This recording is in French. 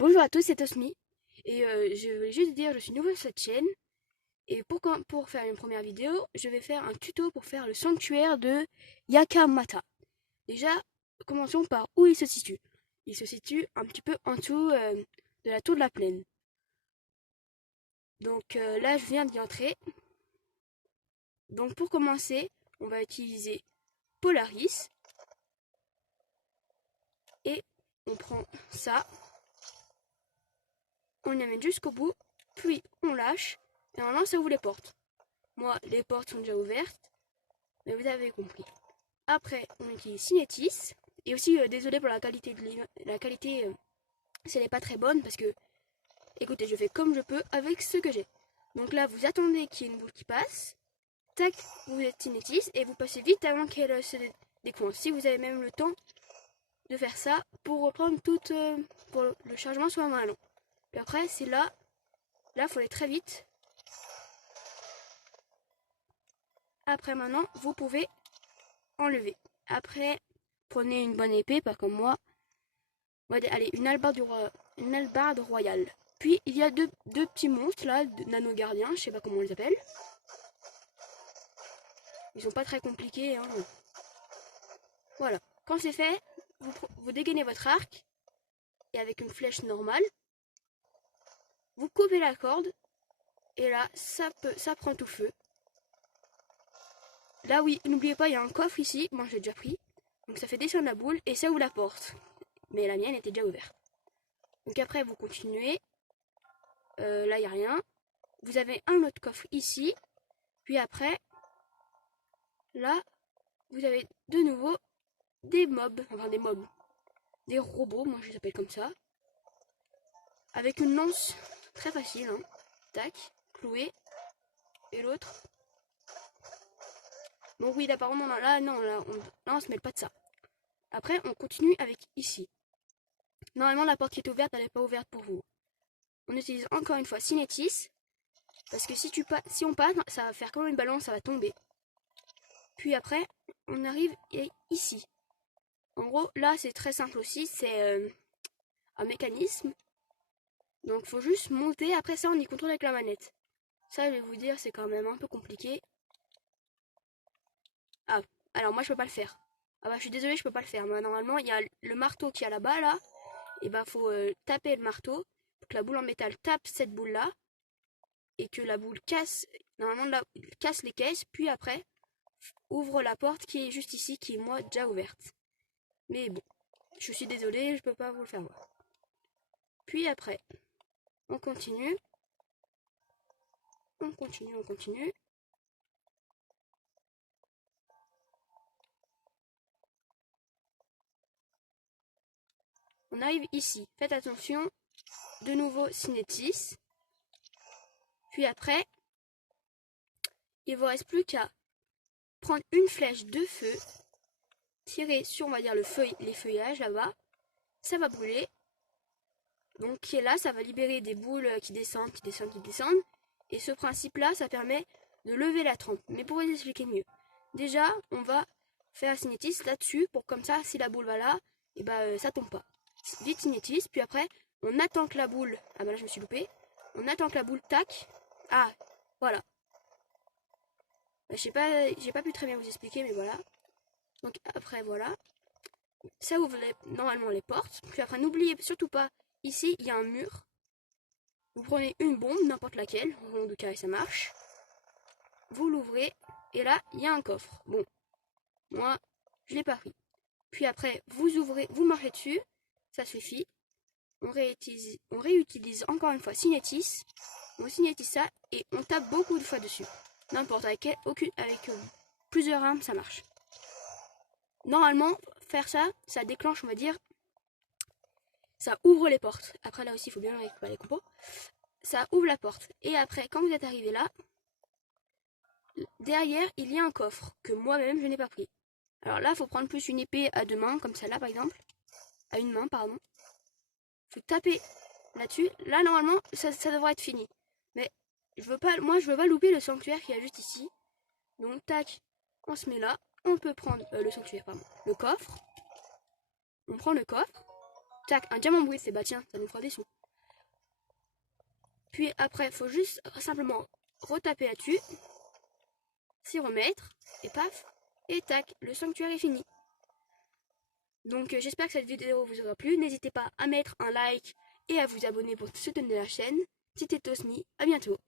Bonjour à tous, c'est Osmi. Et je voulais juste dire, je suis nouveau sur cette chaîne. Et pour faire une première vidéo, je vais faire un tuto pour faire le sanctuaire de Yakamata. Déjà, commençons par où il se situe. Il se situe un petit peu en dessous de la tour de la plaine. Donc là, je viens d'y entrer. Donc pour commencer, on va utiliser Polaris. Et on prend ça. On y amène jusqu'au bout. Puis on lâche. Et on lance à vous les portes. Moi, les portes sont déjà ouvertes. Mais vous avez compris. Après, on utilise Cinetis. Et aussi, désolé pour la qualité de la qualité, si elle n'est pas très bonne parce que, écoutez, je fais comme je peux avec ce que j'ai. Donc là, vous attendez qu'il y ait une boule qui passe. Tac, vous êtes Cinetis et vous passez vite avant qu'elle se décoince. Si vous avez même le temps de faire ça pour reprendre toute, pour le chargement soit moins long. Puis après, c'est là, il faut aller très vite. Après, maintenant, vous pouvez enlever. Après, prenez une bonne épée, pas comme moi. Allez, une albarde royale. Puis il y a deux petits monstres là, nano gardiens, je sais pas comment on les appelle. Ils sont pas très compliqués, hein. Voilà. Quand c'est fait, vous dégainez votre arc et avec une flèche normale, vous coupez la corde et là ça prend tout feu. Là oui, n'oubliez pas, il y a un coffre ici, moi je l'ai déjà pris. Donc ça fait descendre la boule et ça ouvre la porte. Mais la mienne était déjà ouverte. Donc après vous continuez. Là il n'y a rien. Vous avez un autre coffre ici. Puis après, là, vous avez de nouveau des mobs. Enfin des robots, moi je les appelle comme ça. Avec une lance très facile. Hein. Tac, cloué. Et l'autre. Bon oui, là par contre, là, non, là on se mêle pas de ça. Après, on continue avec ici. Normalement, la porte qui est ouverte, elle n'est pas ouverte pour vous. On utilise encore une fois Cinetis. Parce que si on passe, ça va faire comme une balance, ça va tomber. Puis après, on arrive ici. En gros, là, c'est très simple aussi. C'est un mécanisme. Donc, faut juste monter. Après ça, on y contrôle avec la manette. Ça, je vais vous dire, c'est quand même un peu compliqué. Ah, alors moi, je peux pas le faire. Ah bah, je suis désolée, je peux pas le faire. Moi, normalement, il y a le marteau qui est là-bas, là. Et bah, faut taper le marteau pour que la boule en métal tape cette boule-là. Et que la boule casse, normalement, casse les caisses. Puis après, ouvre la porte qui est juste ici, qui est moi déjà ouverte. Mais bon, je suis désolée, je peux pas vous le faire voir. Puis après, on continue. On continue, on continue. On arrive ici. Faites attention. De nouveau Cinetis. Puis après, il ne vous reste plus qu'à prendre une flèche de feu, tirer sur, on va dire, les feuillages là-bas. Ça va brûler. Donc qui est là, ça va libérer des boules qui descendent, qui descendent, qui descendent. Et ce principe-là, ça permet de lever la trempe. Mais pour vous expliquer mieux, déjà, on va faire Cinetis là-dessus pour comme ça, si la boule va là, et bah ça tombe pas. Vite Cinetis, puis après, on attend que la boule... Ah bah là, je me suis loupé. On attend que la boule tac. Ah, voilà. Bah, je sais pas, j'ai pas pu très bien vous expliquer, mais voilà. Donc après, voilà. Ça ouvre normalement les portes. Puis après, n'oubliez surtout pas, ici, il y a un mur. Vous prenez une bombe, n'importe laquelle, au rond de carré, ça marche. Vous l'ouvrez, et là, il y a un coffre. Bon, moi, je l'ai pas pris. Puis après, vous ouvrez, vous marchez dessus, ça suffit. On réutilise encore une fois Cinetis. On cinétise ça et on tape beaucoup de fois dessus. N'importe avec plusieurs armes, ça marche. Normalement, faire ça, ça déclenche, on va dire, ça ouvre les portes. Après là aussi, il faut bien récupérer les compos. Ça ouvre la porte. Et après, quand vous êtes arrivé là, derrière, il y a un coffre que moi-même, je n'ai pas pris. Alors là, il faut prendre plus une épée à deux mains, comme celle-là par exemple. À une main, pardon. Faut taper là-dessus. Là, normalement, ça devrait être fini. Mais moi, je veux pas louper le sanctuaire qu'il y a juste ici. Donc, tac, on se met là. On peut prendre le sanctuaire, pardon, le coffre. On prend le coffre. Tac, un diamant brut, c'est bah tiens, ça nous fera des sous. Puis après, il faut juste simplement retaper là-dessus, s'y remettre, et paf, et tac, le sanctuaire est fini. Donc j'espère que cette vidéo vous aura plu. N'hésitez pas à mettre un like et à vous abonner pour soutenir la chaîne. C'était Tosmi, à bientôt.